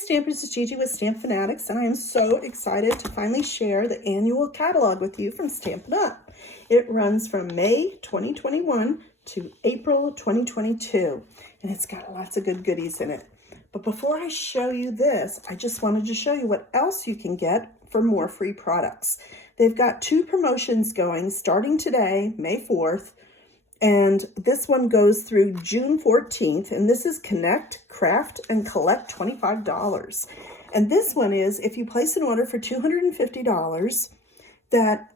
Stampers, it's Gigi with StampFUNatics, and I am so excited to finally share the annual catalog with you from Stampin' Up. It runs from May 2021 to April 2022, and it's got lots of good goodies in it. But before I show you this, I just wanted to show you what else you can get for more free products. They've got 2 promotions going starting today, May 4th, and this one goes through June 14th, and this is Connect, Craft, and Collect $25. And this one is if you place an order for $250, that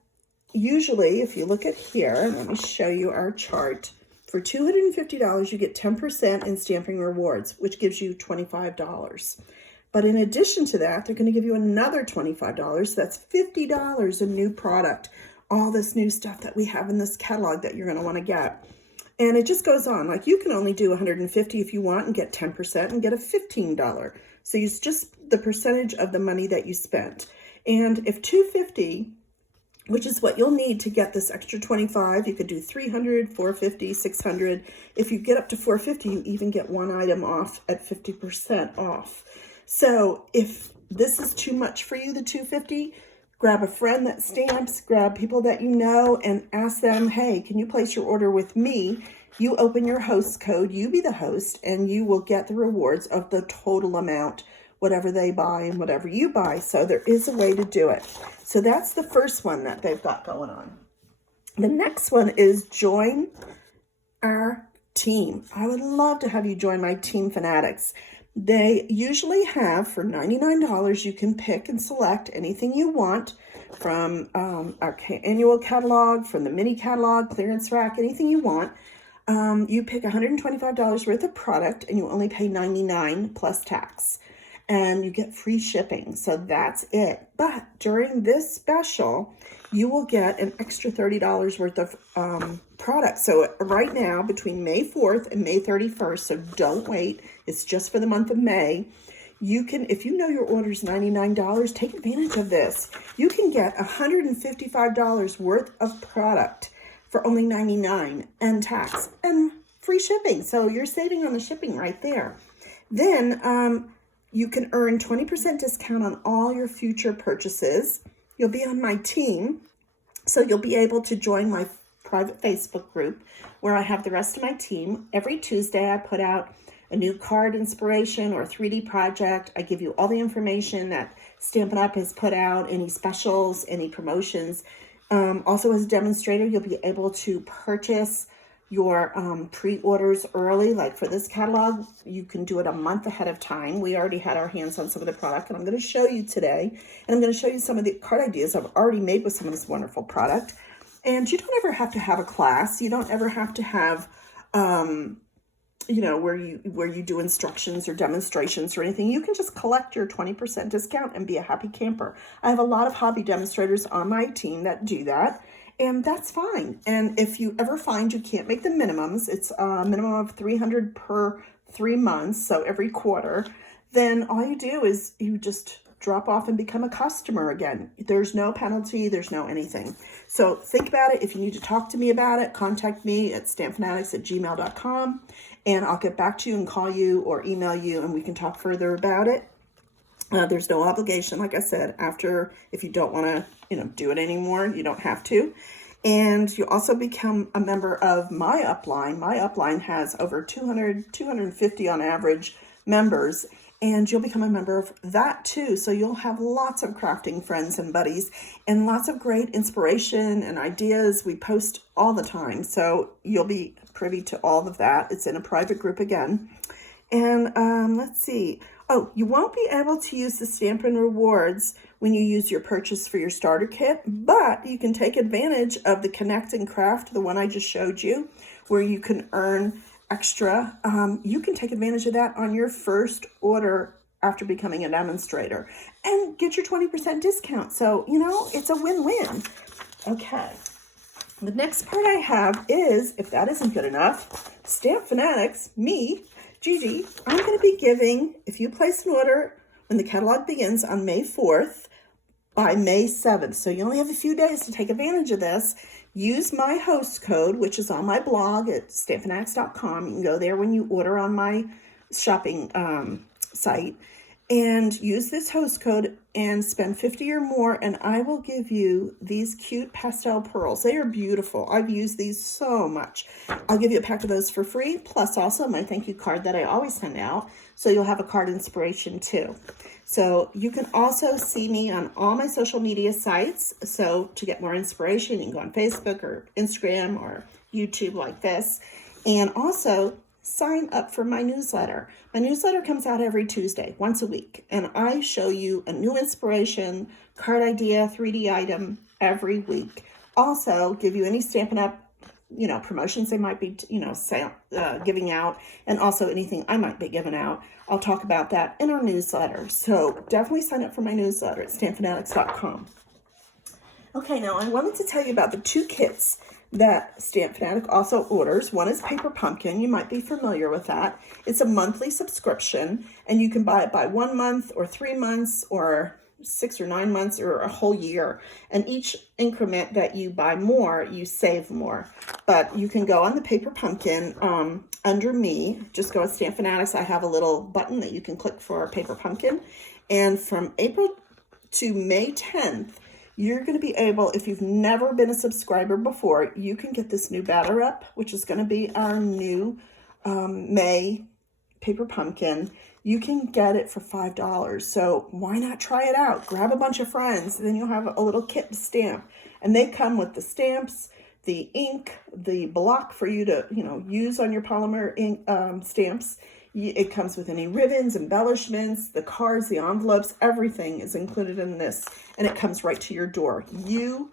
usually, if you look at here, let me show you our chart, for $250 you get 10% in stamping rewards, which gives you $25. But in addition to that, they're going to give you another $25, so that's $50 in new product. All this new stuff that we have in this catalog that you're going to want to get. And it just goes on. Like, you can only do $150 if you want and get 10% and get a $15. So it's just the percentage of the money that you spent. And if $250, which is what you'll need to get this extra $25, you could do $300, $450, $600. If you get up to $450, you even get one item off at 50% off. So if this is too much for you, the $250, grab a friend that stamps, grab people that you know, and ask them, hey, can you place your order with me? You open your host code, you be the host, and you will get the rewards of the total amount, whatever they buy and whatever you buy. So there is a way to do it. So that's the first one that they've got going on. The next one is join our team. I would love to have you join my team, Fanatics. They usually have, for $99, you can pick and select anything you want from our annual catalog, from the mini catalog, clearance rack, anything you want. You pick $125 worth of product and you only pay $99 plus tax. And you get free shipping, so that's it. But during this special, you will get an extra $30 worth of product. So right now, between May 4th and May 31st, so don't wait, it's just for the month of May, you can, if you know your order is $99, take advantage of this. You can get $155 worth of product for only $99 and tax and free shipping. So you're saving on the shipping right there. Then, you can earn 20% discount on all your future purchases. You'll be on my team, so you'll be able to join my private Facebook group where I have the rest of my team. Every Tuesday, I put out a new card inspiration or 3D project. I give you all the information that Stampin' Up! Has put out, any specials, any promotions. Also, as a demonstrator, you'll be able to purchase your pre-orders early. Like for this catalog, you can do it a month ahead of time. We already had our hands on some of the product, and I'm going to show you today. And I'm going to show you some of the card ideas I've already made with some of this wonderful product. And you don't ever have to have a class. You don't ever have to have, you know, where you do instructions or demonstrations or anything. You can just collect your 20% discount and be a happy camper. I have a lot of hobby demonstrators on my team that do that. And that's fine. And if you ever find you can't make the minimums, it's a minimum of $300 per 3 months, so every quarter, then all you do is you just drop off and become a customer again. There's no penalty, there's no anything. So think about it. If you need to talk to me about it, contact me at stampfunatics@gmail.com, and I'll get back to you and call you or email you, and we can talk further about it. There's no obligation, like I said. After, if you don't want to, do it anymore, you don't have to. And you also become a member of my upline. My upline has over 250 on average members, and you'll become a member of that too. So you'll have lots of crafting friends and buddies and lots of great inspiration and ideas. We post all the time, so you'll be privy to all of that. It's in a private group again. And let's see. Oh, you won't be able to use the Stampin' Rewards when you use your purchase for your starter kit, but you can take advantage of the Connect and Craft, the one I just showed you, where you can earn extra. You can take advantage of that on your first order after becoming a demonstrator and get your 20% discount. So, it's a win-win. Okay. The next part I have is, if that isn't good enough, StampFUNatics, me, Gigi, I'm going to be giving, if you place an order when the catalog begins on May 4th, by May 7th, so you only have a few days to take advantage of this, use my host code, which is on my blog at stampfunatics.com. You can go there when you order on my shopping site, and use this host code and spend 50 or more, and I will give you these cute pastel pearls. They are beautiful. I've used these so much. I'll give you a pack of those for free, plus also my thank you card that I always send out, so you'll have a card inspiration too. So you can also see me on all my social media sites. So to get more inspiration, you can go on Facebook or Instagram or YouTube like this. And also sign up for my newsletter. My newsletter comes out every Tuesday, once a week, and I show you a new inspiration, card idea, 3D item every week. Also, give you any Stampin' Up, promotions they might be, giving out, and also anything I might be giving out. I'll talk about that in our newsletter. So definitely sign up for my newsletter at StampFUNatics.com. Okay, now I wanted to tell you about the 2 kits that StampFUnatic also orders. One is Paper Pumpkin. You might be familiar with that. It's a monthly subscription, and you can buy it by 1 month or 3 months or 6 or 9 months or a whole year. And each increment that you buy more, you save more. But you can go on the Paper Pumpkin under me. Just go to StampFUnatics. I have a little button that you can click for Paper Pumpkin. And from April to May 10th, you're going to be able, if you've never been a subscriber before, you can get this new batter up, which is going to be our new May Paper Pumpkin. You can get it for $5. So why not try it out? Grab a bunch of friends, and then you'll have a little kit to stamp. And they come with the stamps, the ink, the block for you to, use on your polymer ink stamps. It comes with any ribbons, embellishments, the cards, the envelopes, everything is included in this, and it comes right to your door. You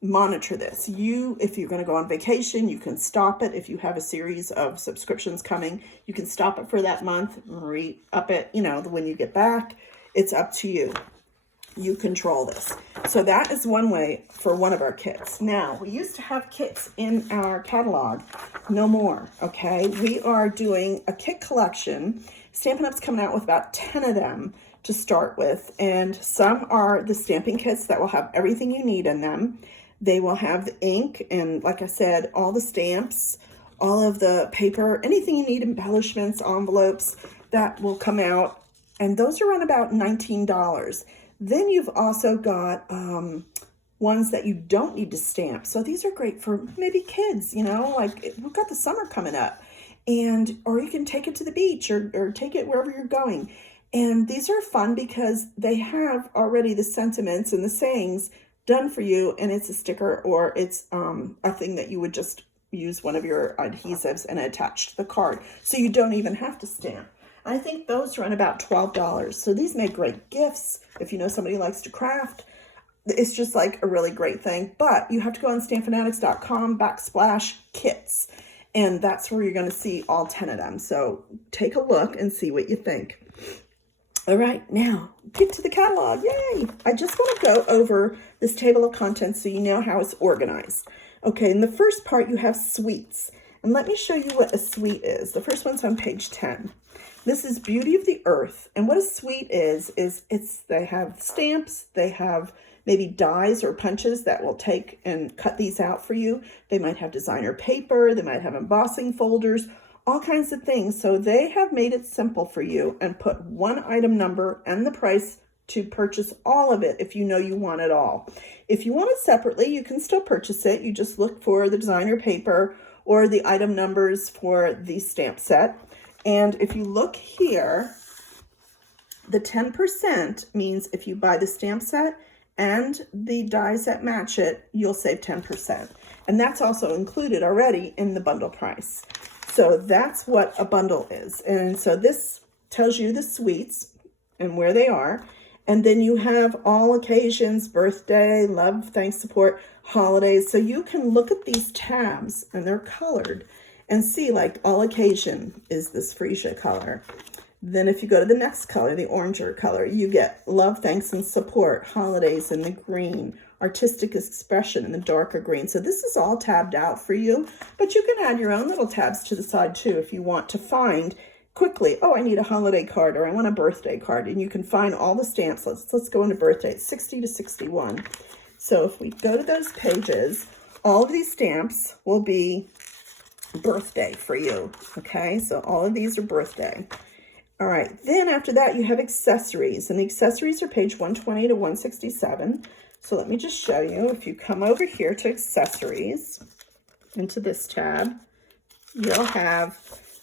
monitor this. If you're going to go on vacation, you can stop it. If you have a series of subscriptions coming, you can stop it for that month, re-up it, when you get back. It's up to you. You control this. So that is one way for one of our kits. Now, we used to have kits in our catalog. No more, okay? We are doing a kit collection. Stampin' Up's coming out with about 10 of them to start with, and some are the stamping kits that will have everything you need in them. They will have the ink and, like I said, all the stamps, all of the paper, anything you need, embellishments, envelopes, that will come out, and those are around about $19. Then you've also got ones that you don't need to stamp. So these are great for maybe kids, like we've got the summer coming up, or you can take it to the beach or take it wherever you're going. And these are fun because they have already the sentiments and the sayings done for you, and it's a sticker or it's a thing that you would just use one of your adhesives and attach to the card. So you don't even have to stamp. I think those run about $12. So these make great gifts if you know somebody likes to craft. It's just like a really great thing. But you have to go on StampFUnatics.com/kits. And that's where you're going to see all 10 of them. So take a look and see what you think. All right, now get to the catalog. Yay! I just want to go over this table of contents so you know how it's organized. Okay, in the first part you have suites. And let me show you what a suite is. The first one's on page 10. This is Beauty of the Earth. And what a suite is they have stamps, they have maybe dies or punches that will take and cut these out for you. They might have designer paper, they might have embossing folders, all kinds of things. So they have made it simple for you and put one item number and the price to purchase all of it if you know you want it all. If you want it separately, you can still purchase it. You just look for the designer paper or the item numbers for the stamp set. And if you look here, the 10% means if you buy the stamp set and the dies that match it, you'll save 10%. And that's also included already in the bundle price. So that's what a bundle is. And so this tells you the suites and where they are. And then you have all occasions, birthday, love, thanks, support, holidays. So you can look at these tabs, and they're colored, and see, like, all occasion is this freesia color. Then if you go to the next color, the oranger color, you get love, thanks, and support, holidays in the green, artistic expression in the darker green. So this is all tabbed out for you, but you can add your own little tabs to the side too if you want to find quickly, oh, I need a holiday card, or I want a birthday card, and you can find all the stamps. Let's go into birthday. It's 60 to 61. So if we go to those pages, all of these stamps will be birthday for you, okay? So all of these are birthday. All right, then after that you have accessories, and the accessories are page 120 to 167. So let me just show you. If you come over here to accessories, into this tab, you'll have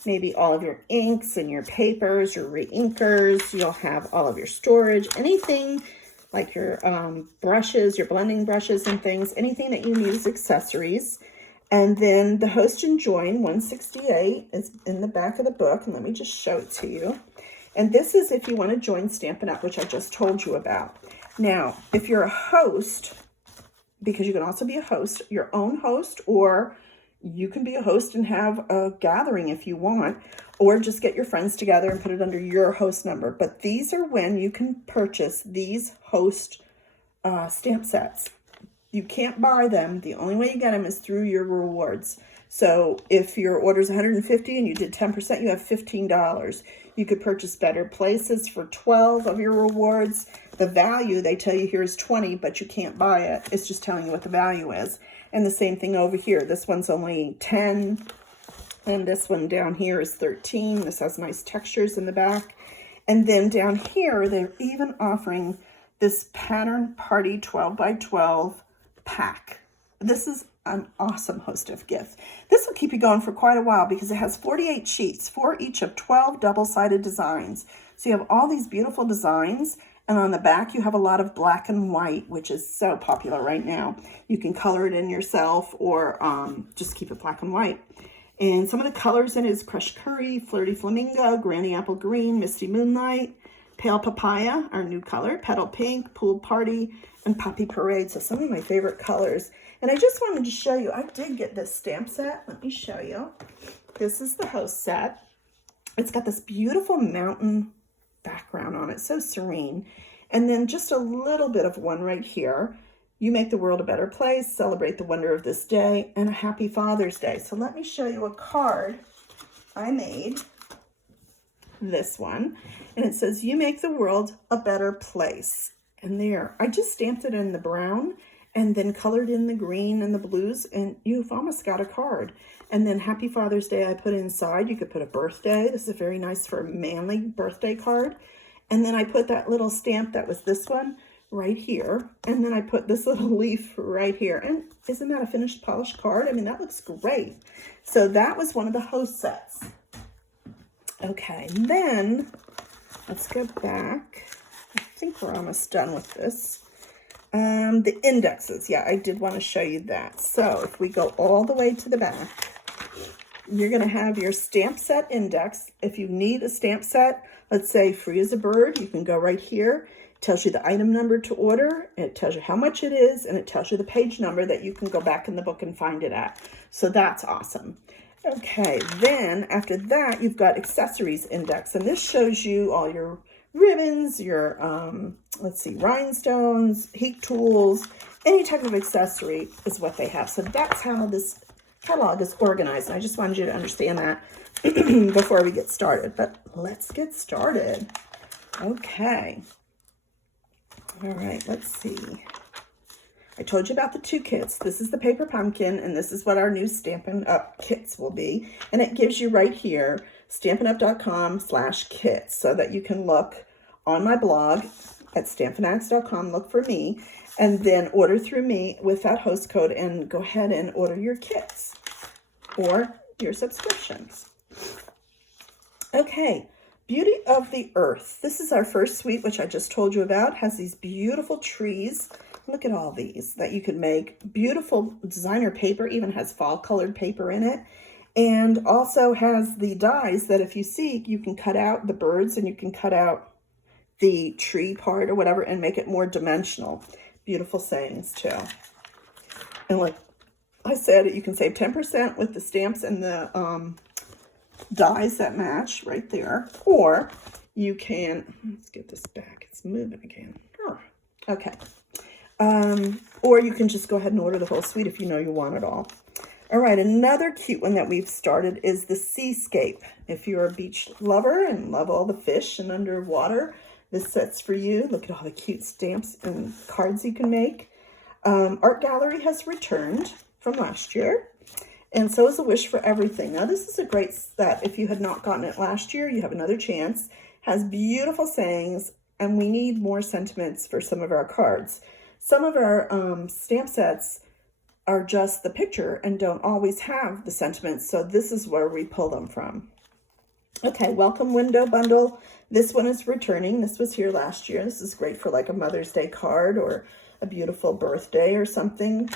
maybe all of your inks and your papers, your re-inkers. You'll have all of your storage, anything like your brushes, your blending brushes and things, anything that you need as accessories. And then the Host and Join 168 is in the back of the book, and let me just show it to you. And this is if you want to join Stampin' Up, which I just told you about. Now, if you're a host, because you can also be a host, your own host, or you can be a host and have a gathering if you want, or just get your friends together and put it under your host number. But these are when you can purchase these host stamp sets. You can't buy them. The only way you get them is through your rewards. So if your order is $150 and you did 10%, you have $15. You could purchase Better Places for 12 of your rewards. The value, they tell you here, is 20, but you can't buy it. It's just telling you what the value is. And the same thing over here. This one's only 10, and this one down here is 13. This has nice textures in the back. And then down here, they're even offering this Pattern Party 12 by 12 pack. This is an awesome host of gift. This will keep you going for quite a while because it has 48 sheets, 4 each of 12 double-sided designs. So you have all these beautiful designs, and on the back you have a lot of black and white, which is so popular right now. You can color it in yourself or just keep it black and white. And some of the colors in it is Crushed Curry, Flirty Flamingo, Granny Apple Green, Misty Moonlight, Pale Papaya, our new color, Petal Pink, Pool Party, and Poppy Parade. So some of my favorite colors. And I just wanted to show you, I did get this stamp set. Let me show you. This is the host set. It's got this beautiful mountain background on it, so serene. And then just a little bit of one right here. You make the world a better place, celebrate the wonder of this day, and a happy Father's Day. So let me show you a card I made. This one, and it says, you make the world a better place. And there, I just stamped it in the brown and then colored in the green and the blues, and you've almost got a card. And then Happy Father's Day I put inside. You could put a birthday. This is very nice for a manly birthday card. And then I put that little stamp that was this one right here, and then I put this little leaf right here. And isn't that a finished polished card? I mean, that looks great. So that was one of the host sets. Okay, then let's go back. I think we're almost done with this. The indexes. Yeah, I did want to show you that. So if we go all the way to the back, you're going to have your stamp set index. If you need a stamp set, let's say Free as a Bird, you can go right here. It tells you the item number to order. It tells you how much it is, and it tells you the page number that you can go back in the book and find it at. So that's awesome. Okay, then after that, you've got accessories index, and this shows you all your ribbons, your, let's see, rhinestones, heat tools, any type of accessory is what they have. So that's how this catalog is organized, and I just wanted you to understand that before we get started. But let's get started. Okay. All right, let's see. I told you about the 2 kits. This is the paper pumpkin, and this is what our new Stampin' Up kits will be. And it gives you right here, stampinup.com/kits, so that you can look on my blog at StampFUNatics.com, look for me, and then order through me with that host code and go ahead and order your kits or your subscriptions. Okay, Beauty of the Earth. This is our first suite, which I just told you about. It has these beautiful trees. Look at all these that you can make. Beautiful designer paper, even has fall colored paper in it. And also has the dies that if you see, you can cut out the birds and you can cut out the tree part or whatever and make it more dimensional. Beautiful sayings too. And like I said, you can save 10% with the stamps and the dies that match right there. Or you can, let's get this back. It's moving again. Oh, okay. Or you can just go ahead and order the whole suite if you know you want it all. All right, another cute one that we've started is the Seascape. If you're a beach lover and love all the fish and underwater, this set's for you. Look at all the cute stamps and cards you can make. Art Gallery has returned from last year. And so is a Wish for Everything. Now, this is a great set. If you had not gotten it last year, you have another chance. Has beautiful sayings, and we need more sentiments for some of our cards. Some of our stamp sets are just the picture and don't always have the sentiments, so this is where we pull them from. Okay, Welcome Window Bundle. This one is returning. This was here last year. This is great for like a Mother's Day card or a beautiful birthday or something.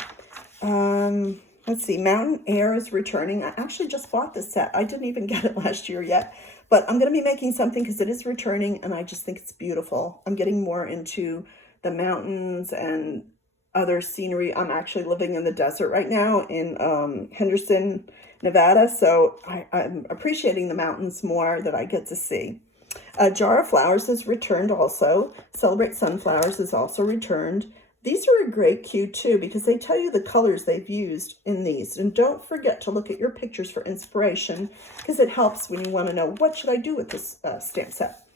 Let's see, Mountain Air is returning. I actually just bought this set. I didn't even get it last year yet, but I'm going to be making something because it is returning and I just think it's beautiful. I'm getting more into the mountains and other scenery. I'm actually living in the desert right now in Henderson, Nevada, so I'm appreciating the mountains more that I get to see. Jar of Flowers is returned also. Celebrate Sunflowers is also returned. These are a great cue too because they tell you the colors they've used in these. And don't forget to look at your pictures for inspiration because it helps when you want to know what should I do with this stamp set.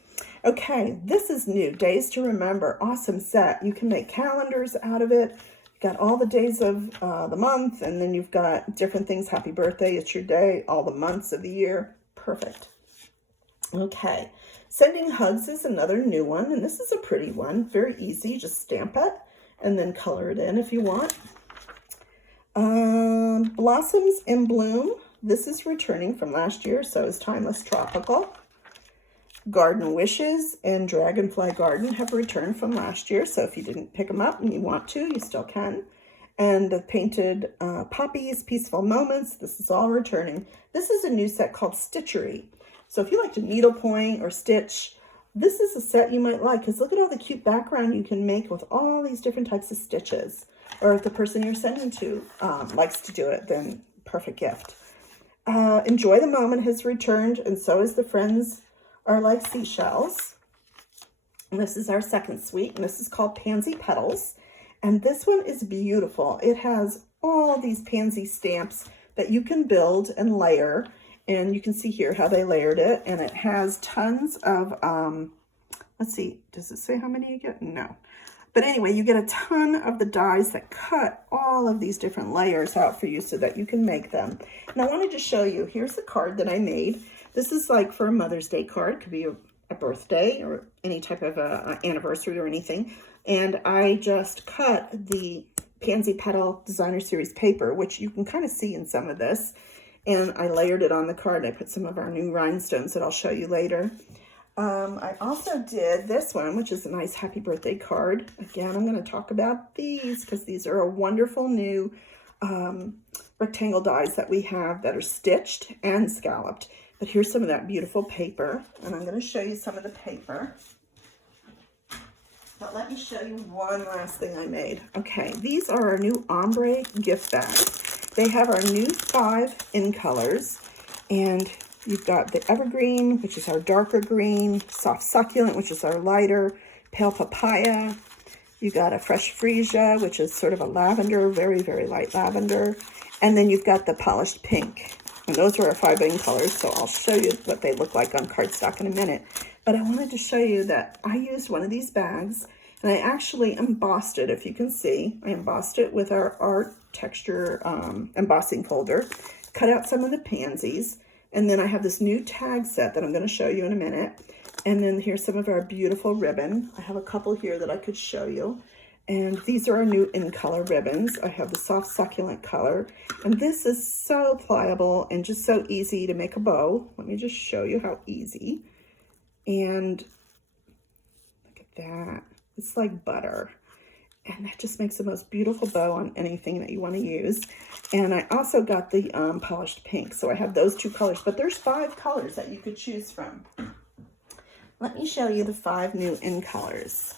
Okay, this is new. Days to Remember. Awesome set. You can make calendars out of it. You've got all the days of the month, and then you've got different things. Happy birthday, it's your day, all the months of the year. Perfect. Okay, Sending Hugs is another new one, and this is a pretty one. Very easy. Just stamp it and then color it in if you want. Blossoms in Bloom. This is returning from last year, so is Timeless Tropical. Garden Wishes and Dragonfly Garden have returned from last year, so if you didn't pick them up and you want to, you still can. And the Painted Poppies, Peaceful Moments, this is all returning. This is a new set called Stitchery. So if you like to needlepoint or stitch, this is a set you might like because look at all the cute background you can make with all these different types of stitches. Or if the person you're sending to likes to do it, then perfect gift. Enjoy the Moment has returned, and so is the Friends Are Like Seashells. And this is our second suite, and this is called Pansy Petals. And this one is beautiful. It has all these pansy stamps that you can build and layer. And you can see here how they layered it. And it has tons of, let's see, does it say how many you get? No. But anyway, you get a ton of the dies that cut all of these different layers out for you so that you can make them. And I wanted to show you, here's the card that I made. This is like for a Mother's Day card. Could be a birthday or any type of anniversary or anything. And I just cut the Pansy Petal Designer Series paper, which you can kind of see in some of this. And I layered it on the card. I put some of our new rhinestones that I'll show you later. I also did this one, which is a nice happy birthday card. Again, I'm going to talk about these because these are a wonderful new rectangle dies that we have that are stitched and scalloped. But here's some of that beautiful paper, and I'm going to show you some of the paper. But let me show you one last thing I made. Okay, these are our new Ombre gift bags. They have our new 5 in colors, and you've got the Evergreen, which is our darker green, Soft Succulent, which is our lighter, Pale Papaya. You got a Fresh Freesia, which is sort of a lavender, very, very light lavender. And then you've got the Polished Pink. And those are our 5 in colors, so I'll show you what they look like on cardstock in a minute. But I wanted to show you that I used one of these bags, and I actually embossed it, if you can see. I embossed it with our art texture embossing folder, cut out some of the pansies, and then I have this new tag set that I'm going to show you in a minute. And then here's some of our beautiful ribbon. I have a couple here that I could show you. And these are our new in color ribbons. I have the Soft Succulent color. And this is so pliable and just so easy to make a bow. Let me just show you how easy. And look at that. It's like butter. And that just makes the most beautiful bow on anything that you want to use. And I also got the Polished Pink. So I have those 2 colors. But there's 5 colors that you could choose from. Let me show you the 5 new in colors.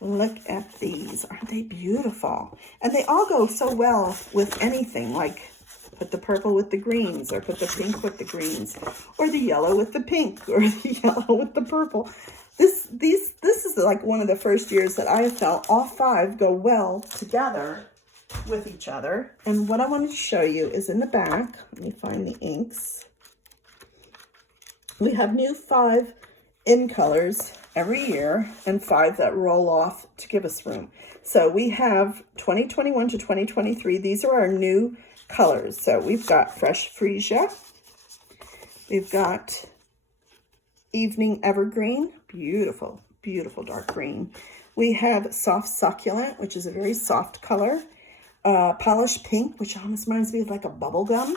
Look at these. Aren't they beautiful? And they all go so well with anything, like put the purple with the greens, or put the pink with the greens, or the yellow with the pink, or the yellow with the purple. This is like one of the first years that I have felt all 5 go well together with each other. And what I wanted to show you is in the back. Let me find the inks. We have new 5 in colors every year and 5 that roll off to give us room. So we have 2021 to 2023. These are our new colors. So we've got Fresh Freesia. We've got Evening Evergreen. Beautiful, beautiful dark green. We have Soft Succulent, which is a very soft color. Polished Pink, which almost reminds me of like a bubble gum.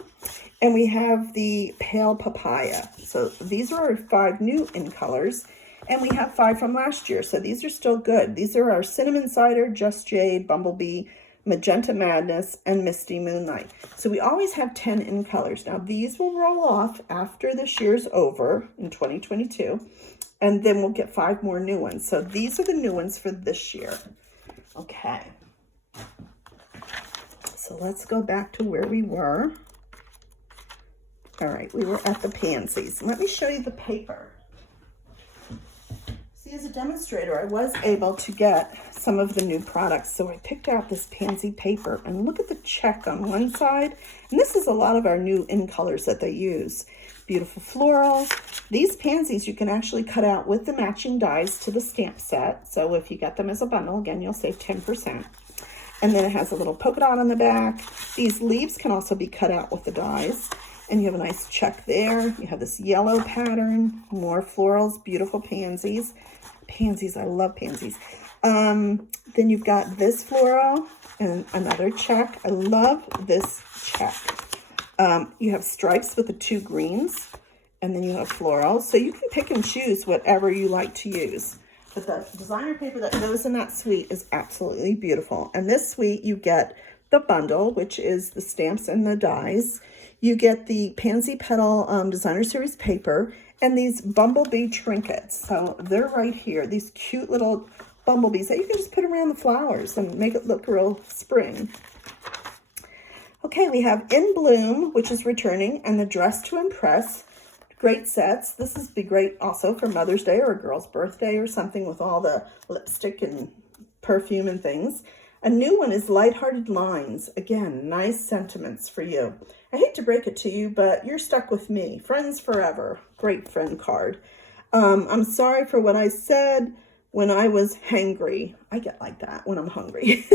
And we have the Pale Papaya. So these are our 5 new in colors. And we have 5 from last year. So these are still good. These are our Cinnamon Cider, Just Jade, Bumblebee, Magenta Madness, and Misty Moonlight. So we always have 10 in colors. Now these will roll off after this year's over in 2022. And then we'll get 5 more new ones. So these are the new ones for this year. Okay. So let's go back to where we were. All right, we were at the Pansies. Let me show you the paper. See, as a demonstrator, I was able to get some of the new products. So I picked out this Pansy paper, and look at the check on one side. And this is a lot of our new in colors that they use. Beautiful florals. These Pansies you can actually cut out with the matching dies to the stamp set. So if you get them as a bundle, again, you'll save 10%. And then it has a little polka dot on the back. These leaves can also be cut out with the dies. And you have a nice check there. You have this yellow pattern, more florals, beautiful pansies. Pansies, I love pansies. Then you've got this floral and another check. I love this check. You have stripes with the 2 greens, and then you have florals. So you can pick and choose whatever you like to use. But the designer paper that goes in that suite is absolutely beautiful. And this suite, you get the bundle, which is the stamps and the dies. You get the Pansy Petal Designer Series paper and these bumblebee trinkets. So they're right here, these cute little bumblebees that you can just put around the flowers and make it look real spring. Okay, we have In Bloom, which is returning, and the Dress to Impress. Great sets. This would be great also for Mother's Day or a girl's birthday or something with all the lipstick and perfume and things. A new one is Lighthearted Lines. Again, nice sentiments for you. I hate to break it to you, but you're stuck with me. Friends forever. Great friend card. I'm sorry for what I said when I was hangry. I get like that when I'm hungry.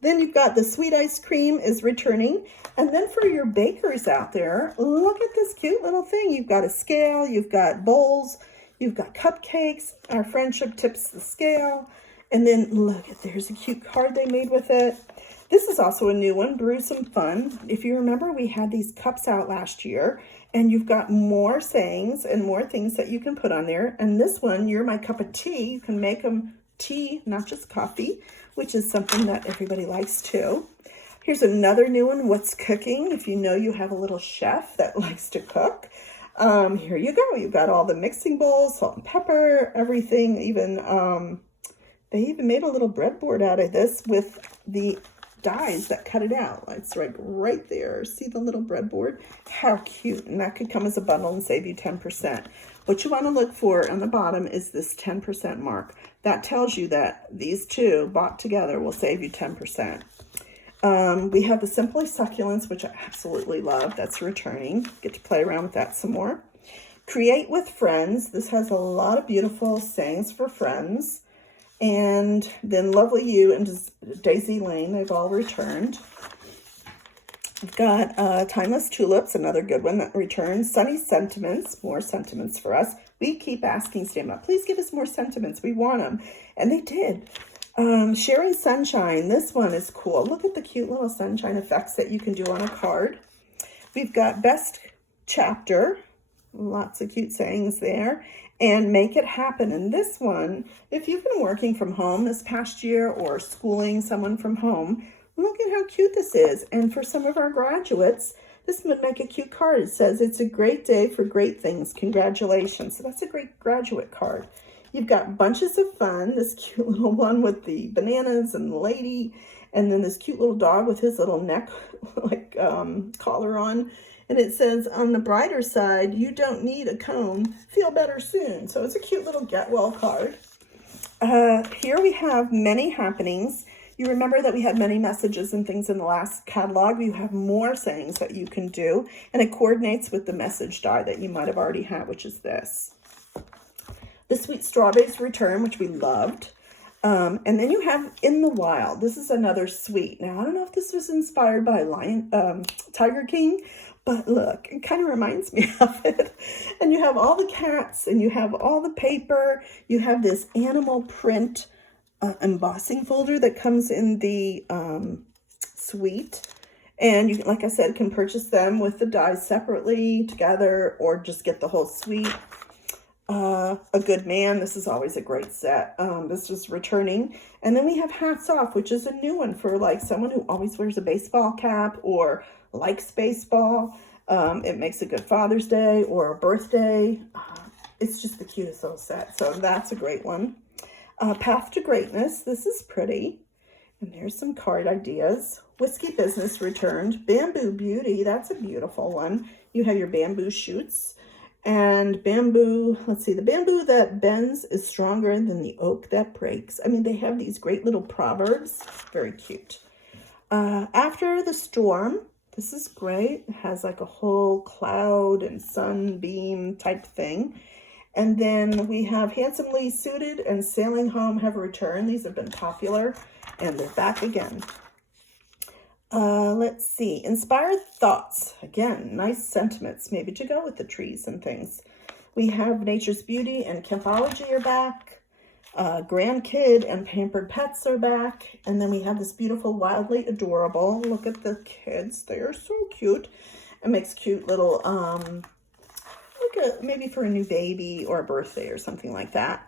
Then you've got the Sweet Ice Cream is returning. And then for your bakers out there, look at this cute little thing. You've got a scale, you've got bowls, you've got cupcakes. Our friendship tips the scale. And then look, there's a cute card they made with it. This is also a new one, Brew Some Fun. If you remember, we had these cups out last year, and you've got more sayings and more things that you can put on there. And this one, You're My Cup of Tea. You can make them tea, not just coffee, which is something that everybody likes too. Here's another new one, What's Cooking? If you know you have a little chef that likes to cook. Here you go. You've got all the mixing bowls, salt and pepper, everything. Even they even made a little breadboard out of this with the dies that cut it out. It's like right there. See the little breadboard? How cute. And that could come as a bundle and save you 10%. What you want to look for on the bottom is this 10% mark. That tells you that these two bought together will save you 10%. We have the Simply Succulents, which I absolutely love. That's returning. Get to play around with that some more. Create with Friends. This has a lot of beautiful sayings for friends. And then Lovely You and Daisy Lane, they've all returned. We've got Timeless Tulips, another good one that returns. Sunny Sentiments, more sentiments for us. We keep asking Stampin' UP, please give us more sentiments. We want them. And they did. Sharing Sunshine, this one is cool. Look at the cute little sunshine effects that you can do on a card. We've got Best Chapter, lots of cute sayings there. And Make It Happen. And this one, if you've been working from home this past year or schooling someone from home, look at how cute this is. And for some of our graduates, this would make a cute card. It says, it's a great day for great things. Congratulations. So that's a great graduate card. You've got Bunches of Fun, this cute little one with the bananas and the lady, and then this cute little dog with his little neck like collar on. And it says, on the brighter side, you don't need a comb. Feel better soon. So it's a cute little get well card. Here we have Many Happenings. You remember that we had many messages and things in the last catalog. You have more sayings that you can do. And it coordinates with the message die that you might have already had, which is this. The Sweet Strawberries return, which we loved. And then you have In the Wild. This is another suite. Now, I don't know if this was inspired by Tiger King, but look, it kind of reminds me of it. And you have all the cats, and you have all the paper. You have this animal print embossing folder that comes in the suite. And you, like I said, can purchase them with the dies separately, together, or just get the whole suite. A Good Man, this is always a great set. This is returning. And then we have Hats Off, which is a new one for like someone who always wears a baseball cap or likes baseball. It makes a good Father's Day or a birthday. It's just the cutest little set. So that's a great one. Path to Greatness, this is pretty. And there's some card ideas. Whiskey Business returned. Bamboo Beauty, that's a beautiful one. You have your bamboo shoots. And bamboo, let's see, the bamboo that bends is stronger than the oak that breaks. I mean, they have these great little proverbs. Very cute. After the Storm, this is great. It has like a whole cloud and sunbeam type thing. And then we have Handsomely Suited and Sailing Home have returned. These have been popular, and they're back again. Let's see, Inspired Thoughts. Again, nice sentiments, maybe to go with the trees and things. We have Nature's Beauty and Campology are back. Grandkid and Pampered Pets are back. And then we have this beautiful Wildly Adorable. Look at the kids. They are so cute. It makes cute little, maybe for a new baby or a birthday or something like that.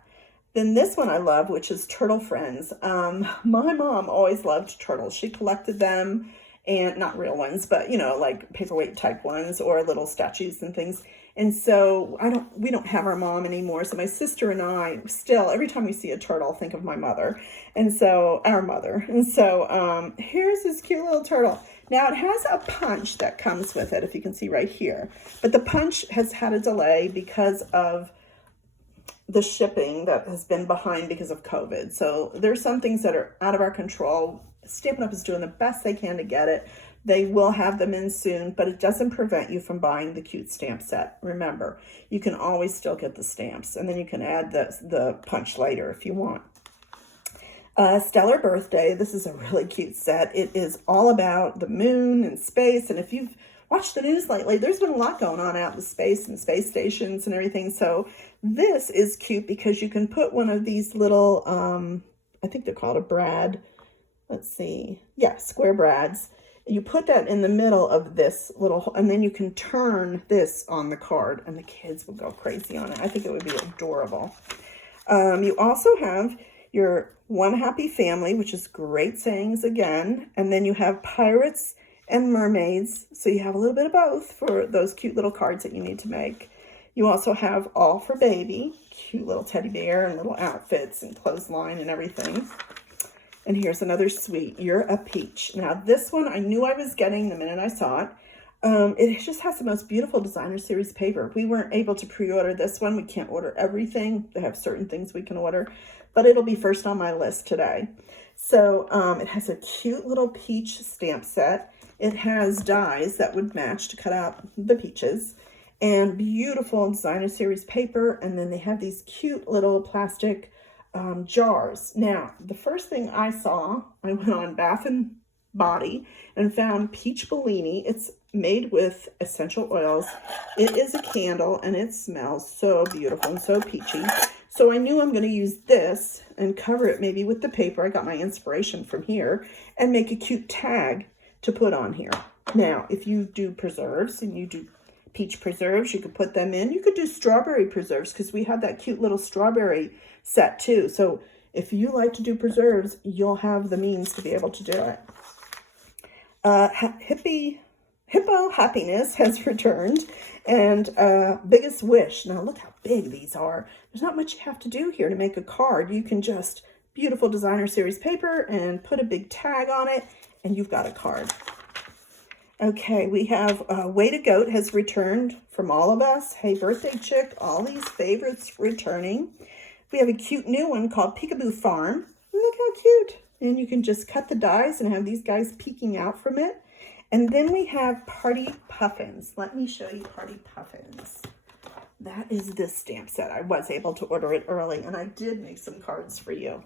Then this one I love, which is Turtle Friends. My mom always loved turtles. She collected them, and not real ones, but you know, like paperweight type ones or little statues and things. And so we don't have our mom anymore. So my sister and I still, every time we see a turtle, think of my mother. And so our mother. And so here's this cute little turtle. Now it has a punch that comes with it, if you can see right here. But the punch has had a delay because of the shipping that has been behind because of COVID. So there's some things that are out of our control. Stampin' Up! Is doing the best they can to get it. They will have them in soon, but it doesn't prevent you from buying the cute stamp set. Remember, you can always still get the stamps, and then you can add the punch later if you want. Stellar Birthday. This is a really cute set. It is all about the moon and space, and if you've watched the news lately, there's been a lot going on out in space and space stations and everything. So this is cute because you can put one of these little, I think they're called a brad. Let's see. Yeah, square brads. You put that in the middle of this little, and then you can turn this on the card, and the kids will go crazy on it. I think it would be adorable. You also have your One Happy Family, which is great sayings again. And then you have Pirates and Mermaids. So you have a little bit of both for those cute little cards that you need to make. You also have All for Baby, cute little teddy bear and little outfits and clothesline and everything. And here's another suite, You're a Peach. Now this one I knew I was getting the minute I saw it. It just has the most beautiful designer series paper. We weren't able to pre-order this one. We can't order everything. They have certain things we can order, but it'll be first on my list today. So it has a cute little peach stamp set. It has dies that would match to cut out the peaches, and beautiful designer series paper. And then they have these cute little plastic jars. Now, the first thing I saw, I went on Bath and Body and found Peach Bellini. It's made with essential oils. It is a candle and it smells so beautiful and so peachy. So I knew I'm going to use this and cover it maybe with the paper. I got my inspiration from here, and make a cute tag to put on here. Now, if you do preserves and you do peach preserves, you could put them in. You could do strawberry preserves because we have that cute little strawberry set too. So if you like to do preserves, you'll have the means to be able to do it. Hippo Happiness has returned, and Biggest Wish. Now look how big these are. There's not much you have to do here to make a card. You can just beautiful designer series paper and put a big tag on it, and you've got a card. Okay, we have Way to Goat has returned from all of us. Hey, Birthday Chick, all these favorites returning. We have a cute new one called Peekaboo Farm. Look how cute. And you can just cut the dies and have these guys peeking out from it. And then we have Party Puffins. Let me show you Party Puffins. that is this stamp set. I was able to order it early, and I did make some cards for you.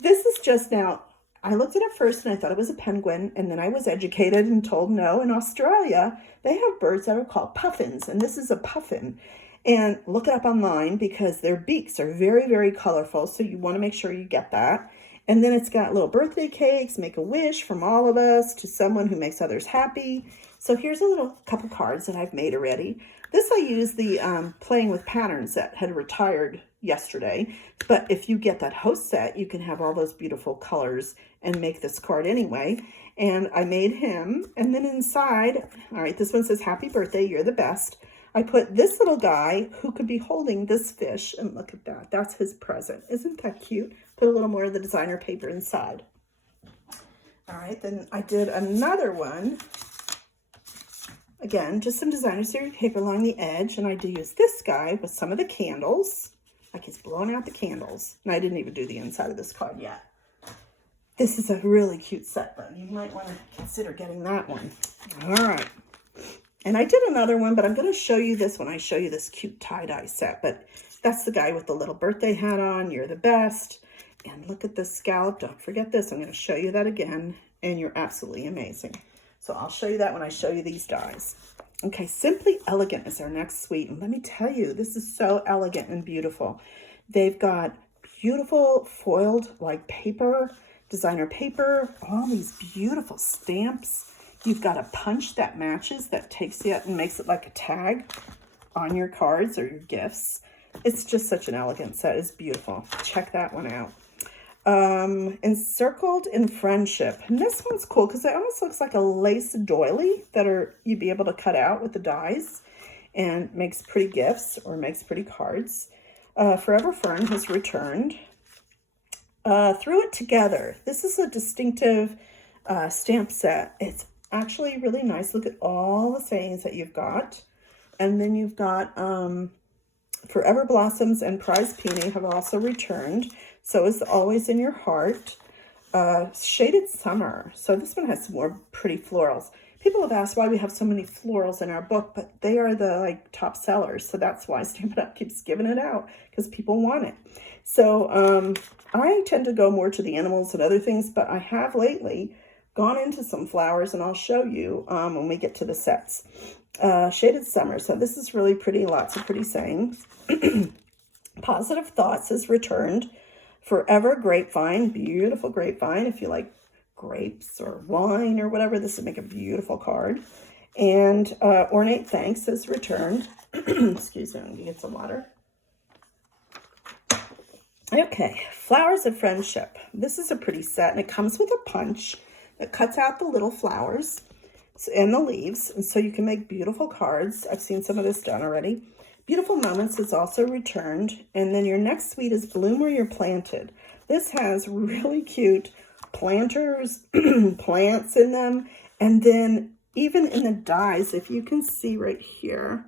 This is just now, I looked at it first and I thought it was a penguin, and then I was educated and told no. In Australia, they have birds that are called puffins, and this is a puffin. And look it up online because their beaks are very, very colorful, so you want to make sure you get that. And then it's got little birthday cakes, make a wish from all of us to someone who makes others happy. So here's a little couple cards that I've made already. This I used the Playing with Patterns that had retired yesterday. But if you get that host set, you can have all those beautiful colors and make this card anyway. And I made him. And then inside, all right, this one says, happy birthday, you're the best. I put this little guy who could be holding this fish. And look at that. That's his present. Isn't that cute? Put a little more of the designer paper inside. All right, then I did another one. Again, just some designer series paper along the edge. And I do use this guy with some of the candles. Like he's blowing out the candles. And I didn't even do the inside of this card yet. This is a really cute set, though. You might want to consider getting that one. All right. And I did another one, but I'm going to show you this when I show you this cute tie-dye set. But that's the guy with the little birthday hat on. You're the best. And look at the scallop. Don't forget this. I'm going to show you that again. And you're absolutely amazing. So I'll show you that when I show you these dies. Okay, Simply Elegant is our next suite. And let me tell you, this is so elegant and beautiful. They've got beautiful foiled like paper, designer paper, all these beautiful stamps. You've got a punch that matches, that takes it and makes it like a tag on your cards or your gifts. It's just such an elegant set. It's beautiful. Check that one out. Encircled in Friendship. And this one's cool because it almost looks like a lace doily that you'd be able to cut out with the dies and makes pretty gifts or makes pretty cards. Forever Fern has returned. Through It Together. This is a distinctive stamp set. It's actually really nice. Look at all the sayings that you've got. And then you've got Forever Blossoms and Prize Peony have also returned. So is Always in Your Heart. Shaded Summer. So this one has some more pretty florals. People have asked why we have so many florals in our book, but they are the top sellers. So that's why Stampin' Up! Keeps giving it out, because people want it. So I tend to go more to the animals and other things, but I have lately gone into some flowers, and I'll show you when we get to the sets. Shaded Summer. So this is really pretty. Lots of pretty sayings. Positive Thoughts has returned. Forever Grapevine. Beautiful grapevine. If you like grapes or wine or whatever, this would make a beautiful card. And Ornate Thanks has returned. Excuse me, I'm going to get some water. Okay, Flowers of Friendship. This is a pretty set, and it comes with a punch that cuts out the little flowers and the leaves, and so you can make beautiful cards. I've seen some of this done already. Beautiful Moments is also returned, and then your next suite is Bloom Where You're Planted. This has really cute planters, plants in them, and then even in the dies, if you can see right here,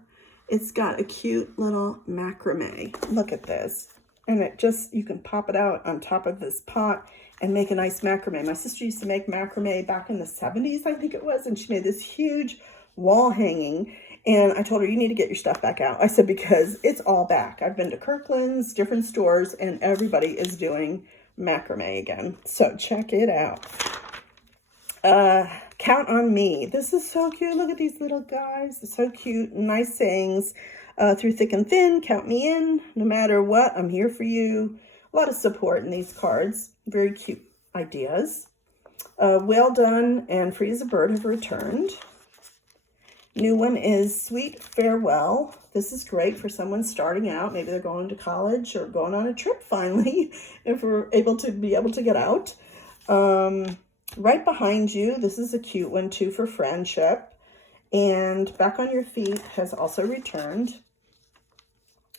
it's got a cute little macrame. Look at this. And it just, you can pop it out on top of this pot and make a nice macrame. My sister used to make macrame back in the 70s, I think it was, and she made this huge wall hanging. And I told her, you need to get your stuff back out. I said, because it's all back. I've been to Kirkland's, different stores, and everybody is doing macrame again. So check it out. Count on Me. This is so cute. Look at these little guys. They're so cute. Nice sayings. Through thick and thin, count me in. No matter what, I'm here for you. A lot of support in these cards. Very cute ideas. Well Done and Free as a Bird have returned. New one is Sweet Farewell. This is great for someone starting out. Maybe they're going to college or going on a trip finally, if we're able to get out. Right Behind You. This is a cute one too for friendship. And Back on Your Feet has also returned.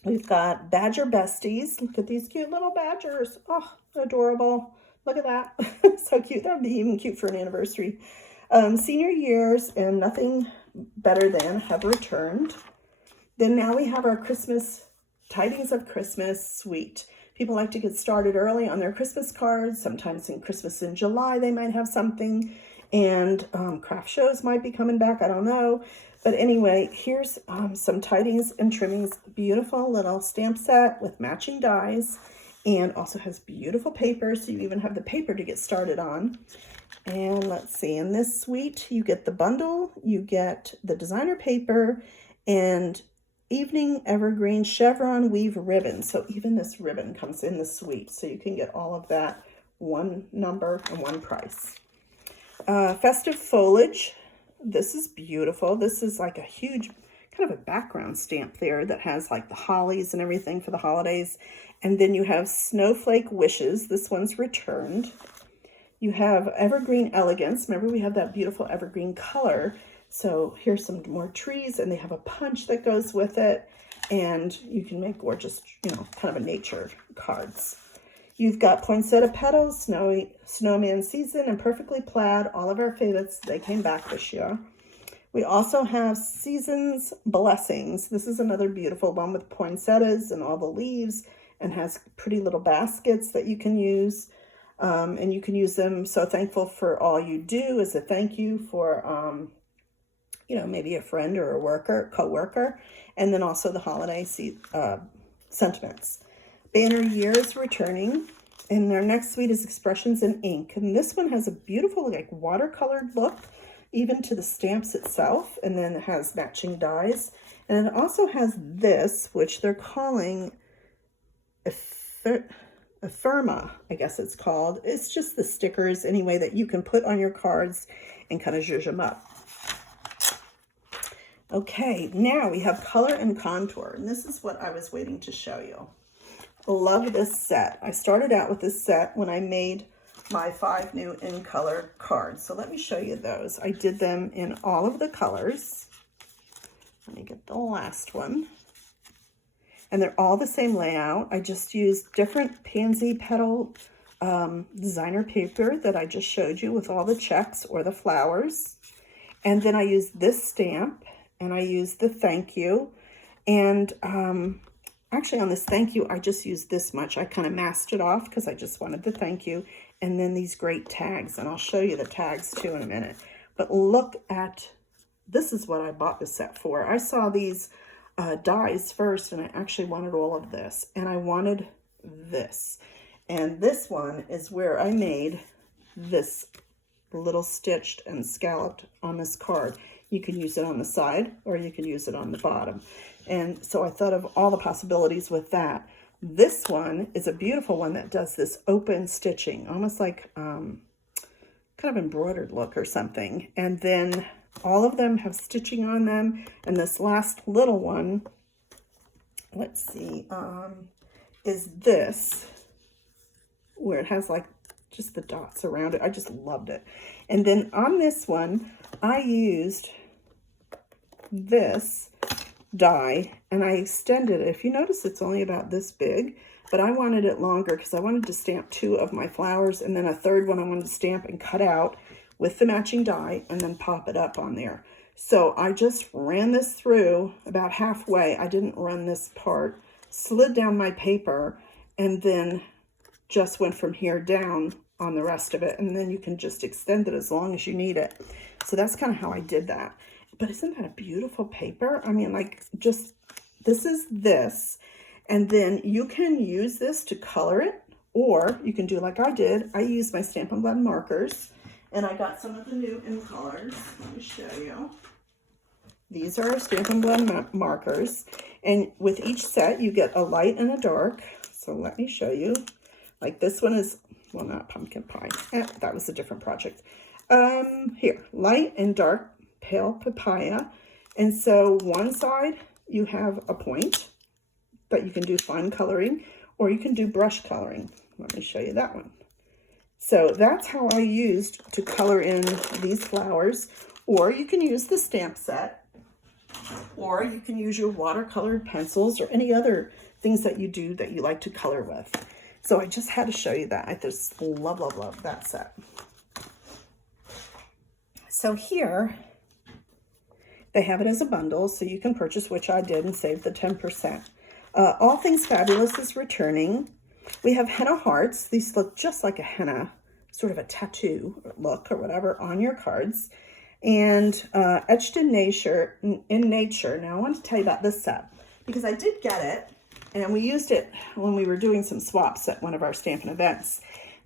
We've got Badger Besties. Look at these cute little badgers. Oh, adorable. Look at that. So cute. That would be even cute for an anniversary. Senior Years and Nothing Better Than have returned. Then now we have our Christmas, Tidings of Christmas suite. People like to get started early on their Christmas cards. Sometimes in Christmas in July, they might have something. And craft shows might be coming back. I don't know. But anyway, here's some Tidings and Trimmings beautiful little stamp set with matching dies, and also has beautiful paper, so you even have the paper to get started on. And let's see, in this suite, you get the bundle, you get the designer paper, and evening evergreen chevron weave ribbon. So even this ribbon comes in the suite, so you can get all of that one number and one price. Festive foliage. This is beautiful. This is like a huge kind of a background stamp there that has like the hollies and everything for the holidays. And then you have Snowflake Wishes. This one's returned. You have Evergreen Elegance. Remember, we have that beautiful evergreen color. So here's some more trees, and they have a punch that goes with it. And you can make gorgeous, you know, kind of a nature cards. You've got Poinsettia Petals, Snowman Season, and Perfectly Plaid. All of our favorites, they came back this year. We also have Season's Blessings. This is another beautiful one with poinsettias and all the leaves, and has pretty little baskets that you can use. And you can use them. So thankful for all you do as a thank you for, you know, maybe a friend or a co-worker. And then also the holiday sentiments. Banner Years returning, and their next suite is Expressions in Ink, and this one has a beautiful like watercolored look even to the stamps itself, and then it has matching dies, and it also has this, which they're calling Ephemera, I guess it's called. It's just the stickers anyway that you can put on your cards and kind of zhuzh them up. Okay, now we have Color and Contour, and this is what I was waiting to show you. Love this set. I started out with this set when I made my 5 new in color cards. So let me show you those. I did them in all of the colors. Let me get the last one. And they're all the same layout. I just used different Pansy Petal designer paper that I just showed you with all the checks or the flowers. And then I used this stamp, and I used the thank you. And actually, on this thank you, I just used this much. I kind of masked it off because I just wanted the thank you. And then these great tags, and I'll show you the tags too in a minute. But look at, this is what I bought the set for. I saw these dies first, and I actually wanted all of this. And I wanted this. And this one is where I made this little stitched and scalloped on this card. You can use it on the side, or you can use it on the bottom. And so I thought of all the possibilities with that. This one is a beautiful one that does this open stitching, almost like kind of embroidered look or something. And then all of them have stitching on them. And this last little one, let's see, is this, where it has like just the dots around it. I just loved it. And then on this one, I used this die, and I extended it. If you notice, it's only about this big, but I wanted it longer because I wanted to stamp 2 of my flowers, and then a third one I wanted to stamp and cut out with the matching die and then pop it up on there. So I just ran this through about halfway. I didn't run this part, slid down my paper, and then just went from here down on the rest of it, and then you can just extend it as long as you need it. So that's kind of how I did that. But isn't that a beautiful paper? I mean, like, just, this is this, and then you can use this to color it, or you can do like I did. I used my Stampin' Blend markers, and I got some of the new in colors. Let me show you. These are Stampin' Blend markers, and with each set, you get a light and a dark. So let me show you. Like this one is, well, not pumpkin pie. That was a different project. Here, light and dark pale papaya. And so one side you have a point that you can do fine coloring, or you can do brush coloring. Let me show you that one. So that's how I used to color in these flowers, or you can use the stamp set, or you can use your watercolor pencils or any other things that you do that you like to color with. So I just had to show you that. I just love, love, love that set. So here, they have it as a bundle, so you can purchase, which I did, and save the 10%. All Things Fabulous is returning. We have Henna Hearts. These look just like a henna, sort of a tattoo look or whatever on your cards. and Etched in Nature. Now I want to tell you about this set because I did get it, and we used it when we were doing some swaps at one of our Stampin' events.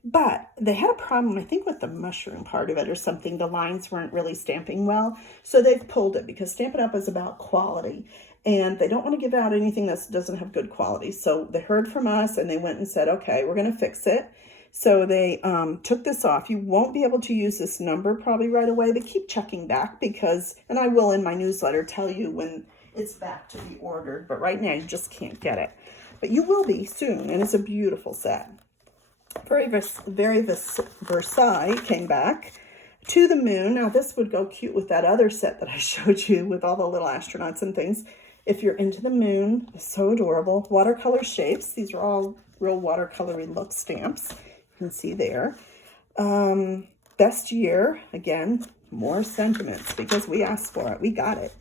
But they had a problem, I think, with the mushroom part of it or something. The lines weren't really stamping well, so they've pulled it because Stampin' Up! Is about quality, and they don't want to give out anything that doesn't have good quality. So they heard from us, and they went and said, okay, we're going to fix it. So they took this off. You won't be able to use this number probably right away, but keep checking back because, and I will in my newsletter tell you when it's back to be ordered, but right now you just can't get it. But you will be soon, and it's a beautiful set. Very Versailles came back. To the Moon. Now this would go cute with that other set that I showed you with all the little astronauts and things. If you're into the moon, it's so adorable. Watercolor shapes. These are all real watercolory look stamps. You can see there. Best Year. Again, more sentiments because we asked for it. We got it.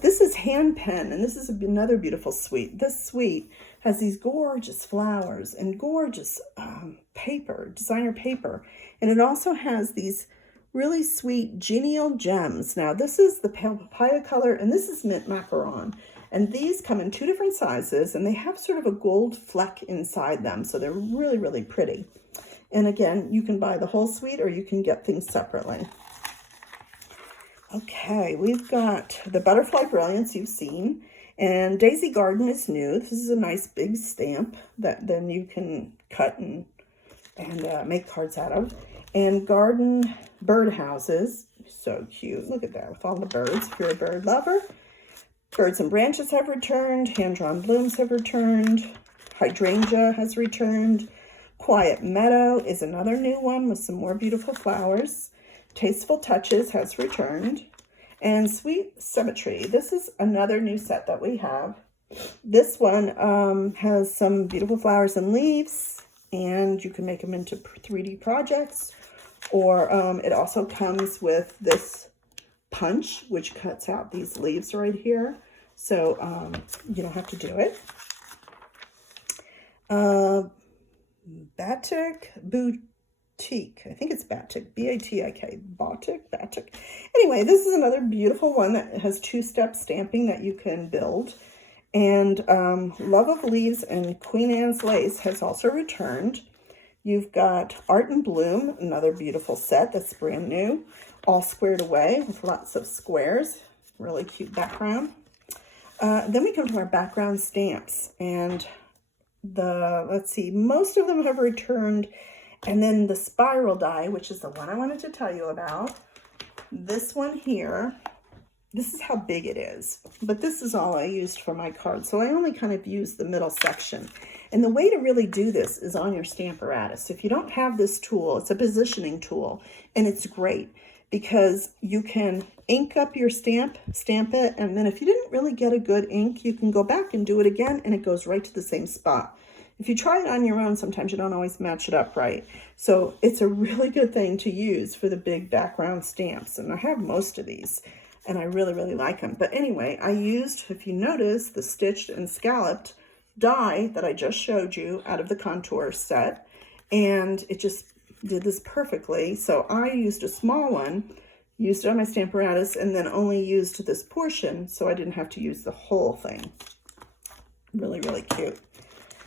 This is hand pen, and this is another beautiful suite. This suite has these gorgeous flowers and gorgeous paper, designer paper. And it also has these really sweet genial gems. Now, this is the pale papaya color, and this is mint macaron. And these come in 2 different sizes, and they have sort of a gold fleck inside them. So they're really, really pretty. And again, you can buy the whole suite or you can get things separately. Okay, we've got the Butterfly Brilliance you've seen. And Daisy Garden is new. This is a nice big stamp that then you can cut and make cards out of. And Garden Birdhouses. So cute. Look at that with all the birds if you're a bird lover. Birds and Branches have returned. Hand-drawn blooms have returned. Hydrangea has returned. Quiet Meadow is another new one with some more beautiful flowers. Tasteful Touches has returned. And Sweet Symmetry. This is another new set that we have. This one has some beautiful flowers and leaves, and you can make them into 3D projects. Or it also comes with this punch, which cuts out these leaves right here. So you don't have to do it. Batik Boutique. I think it's Batik. B-A-T-I-K. Batik. Anyway, this is another beautiful one that has 2-step stamping that you can build. And Love of Leaves and Queen Anne's Lace has also returned. You've got Art and Bloom, another beautiful set that's brand new. All squared away with lots of squares. Really cute background. Then we come to our background stamps. And let's see, most of them have returned. And then the spiral die, which is the one I wanted to tell you about. This one here, this is how big it is. But this is all I used for my card. So I only kind of used the middle section. And the way to really do this is on your Stamparatus. If you don't have this tool, it's a positioning tool. And it's great because you can ink up your stamp it. And then if you didn't really get a good ink, you can go back and do it again. And it goes right to the same spot. If you try it on your own, sometimes you don't always match it up right. So it's a really good thing to use for the big background stamps. And I have most of these, and I really, really like them. But anyway, I used, if you notice, the stitched and scalloped die that I just showed you out of the contour set. And it just did this perfectly. So I used a small one, used it on my Stamparatus, and then only used this portion so I didn't have to use the whole thing. Really, really cute.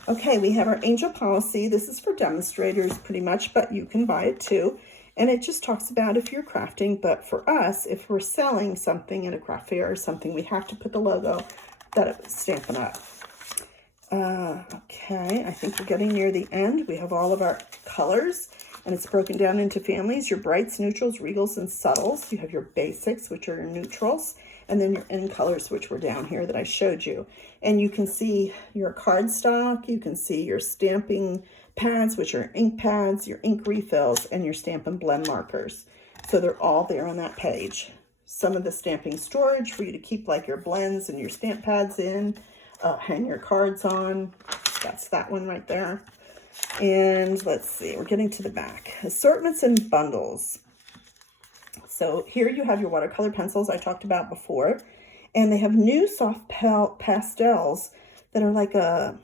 Okay, we have our Angel Policy. This is for demonstrators pretty much, but you can buy it too. And it just talks about if you're crafting, but for us, if we're selling something at a craft fair or something, we have to put the logo that it was Stampin' Up. Okay, I think we're getting near the end. We have all of our colors, and it's broken down into families, your brights, neutrals, regals, and subtles. You have your basics, which are your neutrals, and then your end colors, which were down here that I showed you. And you can see your cardstock, you can see your stamping pads, which are ink pads, your ink refills, and your stamp and blend markers. So they're all there on that page. Some of the stamping storage for you to keep like your blends and your stamp pads in, hang your cards on. That's that one right there. And let's see, we're getting to the back. Assortments and bundles. So here you have your watercolor pencils I talked about before, and they have new soft pastels that are like a,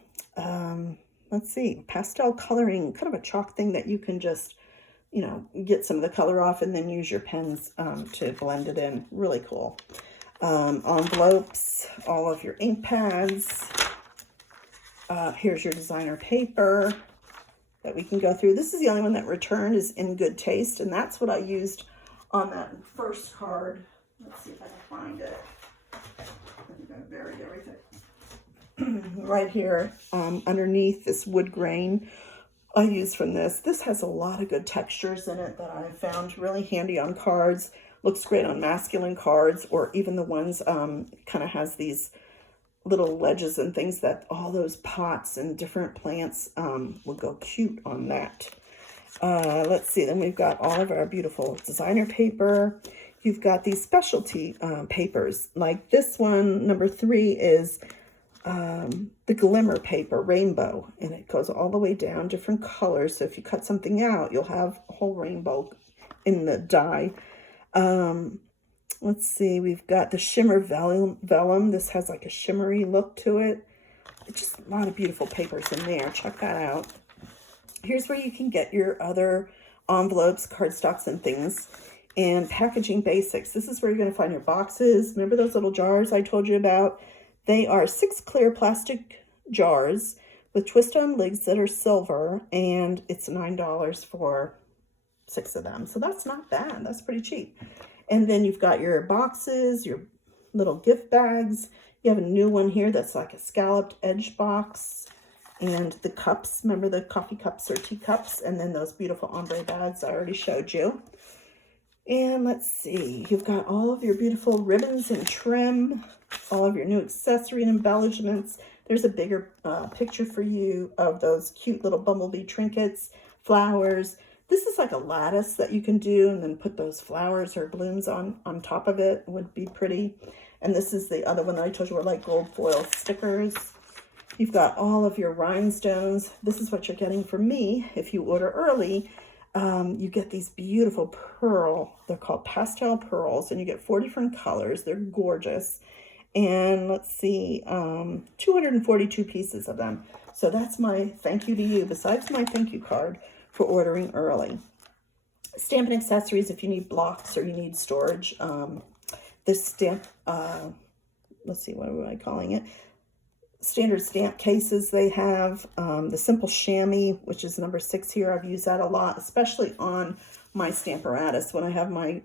let's see, pastel coloring, kind of a chalk thing that you can just you know, get some of the color off and then use your pens to blend it in. Really cool. Envelopes, all of your ink pads. Here's your designer paper that we can go through. This is the only one that returned, is In Good Taste, and that's what I used on that first card. Let's see if I can find it. I think I buried everything. Right here, underneath this wood grain I use from this. This has a lot of good textures in it that I found really handy on cards. Looks great on masculine cards, or even the ones kind of has these little ledges and things that all those pots and different plants will go cute on that. Let's see, then we've got all of our beautiful designer paper. You've got these specialty papers, like this one, number 3, is the Glimmer paper, rainbow, and it goes all the way down, different colors. So if you cut something out, you'll have a whole rainbow in the die. Let's see, we've got the shimmer vellum. This has like a shimmery look to it. It's just a lot of beautiful papers in there. Check that out. Here's where you can get your other envelopes, cardstocks, and things. And packaging basics. This is where you're going to find your boxes. Remember those little jars I told you about? They are 6 clear plastic jars with twist-on lids that are silver, and it's $9 for 6 of them. So that's not bad. That's pretty cheap. And then you've got your boxes, your little gift bags. You have a new one here that's like a scalloped edge box. And the cups, remember the coffee cups or tea cups? And then those beautiful ombre bags I already showed you. And let's see, you've got all of your beautiful ribbons and trim, all of your new accessory and embellishments. There's a bigger picture for you of those cute little bumblebee trinkets, flowers. This is like a lattice that you can do and then put those flowers or blooms on top of it. It would be pretty. And this is the other one that I told you were like gold foil stickers. You've got all of your rhinestones. This is what you're getting from me. If you order early, you get these beautiful pearl. They're called pastel pearls, and you get 4 different colors. They're gorgeous. And let's see, 242 pieces of them. So that's my thank you to you, besides my thank you card for ordering early. Stampin' accessories, if you need blocks or you need storage. This stamp, let's see, what am I calling it? Standard stamp cases they have. The simple chamois, which is number 6 here. I've used that a lot, especially on my Stamparatus. When I have my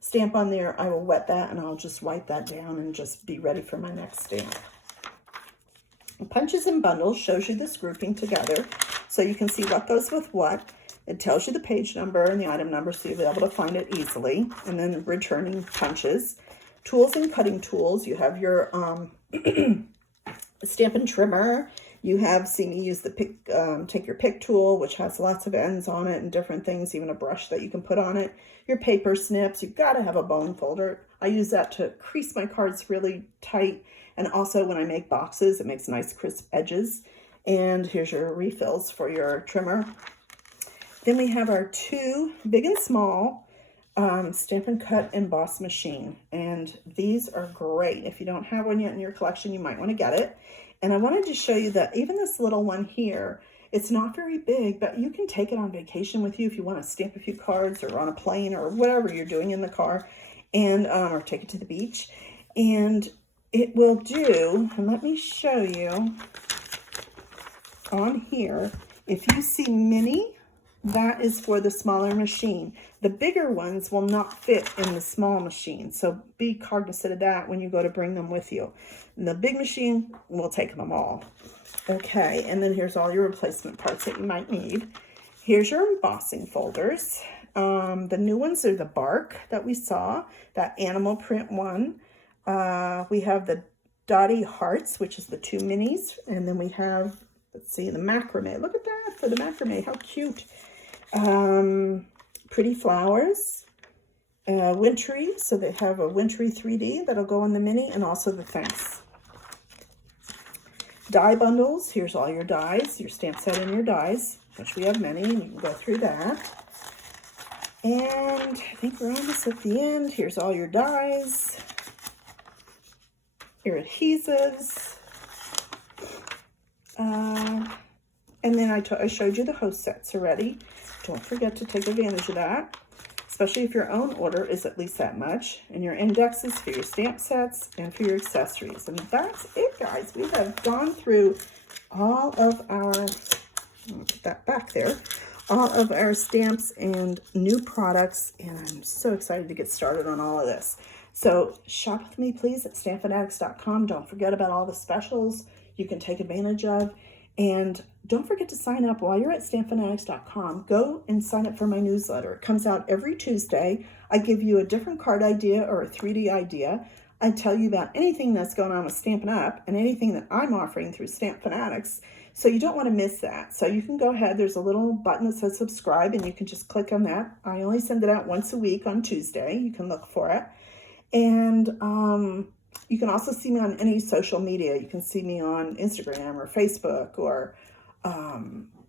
stamp on there, I will wet that and I'll just wipe that down and just be ready for my next stamp. Punches and bundles shows you this grouping together so you can see what goes with what. It tells you the page number and the item number so you'll be able to find it easily. And then returning punches. Tools and cutting tools. You have your Stampin' trimmer. You have seen me use the pick, take your pick tool, which has lots of ends on it and different things, even a brush that you can put on it. Your paper snips. You've got to have a bone folder. I use that to crease my cards really tight. And also when I make boxes, it makes nice crisp edges. And here's your refills for your trimmer. Then we have our 2 big and small Stampin' Cut Emboss machine. And these are great. If you don't have one yet in your collection, you might want to get it. And I wanted to show you that even this little one here, it's not very big, but you can take it on vacation with you if you want to stamp a few cards or on a plane or whatever you're doing in the car, and or take it to the beach. And it will do, and let me show you on here, if you see mini, that is for the smaller machine. The bigger ones will not fit in the small machine, so be cognizant of that when you go to bring them with you. And the big machine will take them all. Okay, and then here's all your replacement parts that you might need. Here's your embossing folders. The new ones are the bark that we saw, that animal print one. We have the Dottie Hearts, which is the 2 minis, and then we have, let's see, the macrame. Look at that for the macrame, how cute. Pretty flowers, wintry, so they have a wintry 3D that'll go in the mini, and also the thanks. Die bundles, here's all your dies, your stamp set and your dies, which we have many, and you can go through that. And I think we're almost at the end. Here's all your dies, your adhesives, and then I showed you the host sets already. don't forget to take advantage of that, especially if your own order is at least that much, and your indexes for your stamp sets and for your accessories. And that's it, guys. We have gone through all of our, I'll put that back there, all of our stamps and new products, and I'm so excited to get started on all of this. So shop with me, please, at StampFUNatics.com. Don't forget about all the specials you can take advantage of. And don't forget to sign up while you're at StampFUNatics.com. Go and sign up for my newsletter. It comes out every Tuesday. I give you a different card idea or a 3D idea. I tell you about anything that's going on with Stampin' Up! And anything that I'm offering through StampFUNatics. So you don't want to miss that. So you can go ahead. There's a little button that says subscribe, and you can just click on that. I only send it out once a week on Tuesday. You can look for it. And you can also see me on any social media. You can see me on Instagram or Facebook or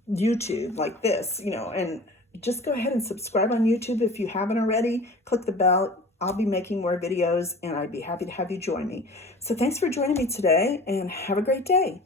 YouTube like this, you know, and just go ahead and subscribe on YouTube if you haven't already. Click the bell. I'll be making more videos, and I'd be happy to have you join me. So thanks for joining me today, and have a great day.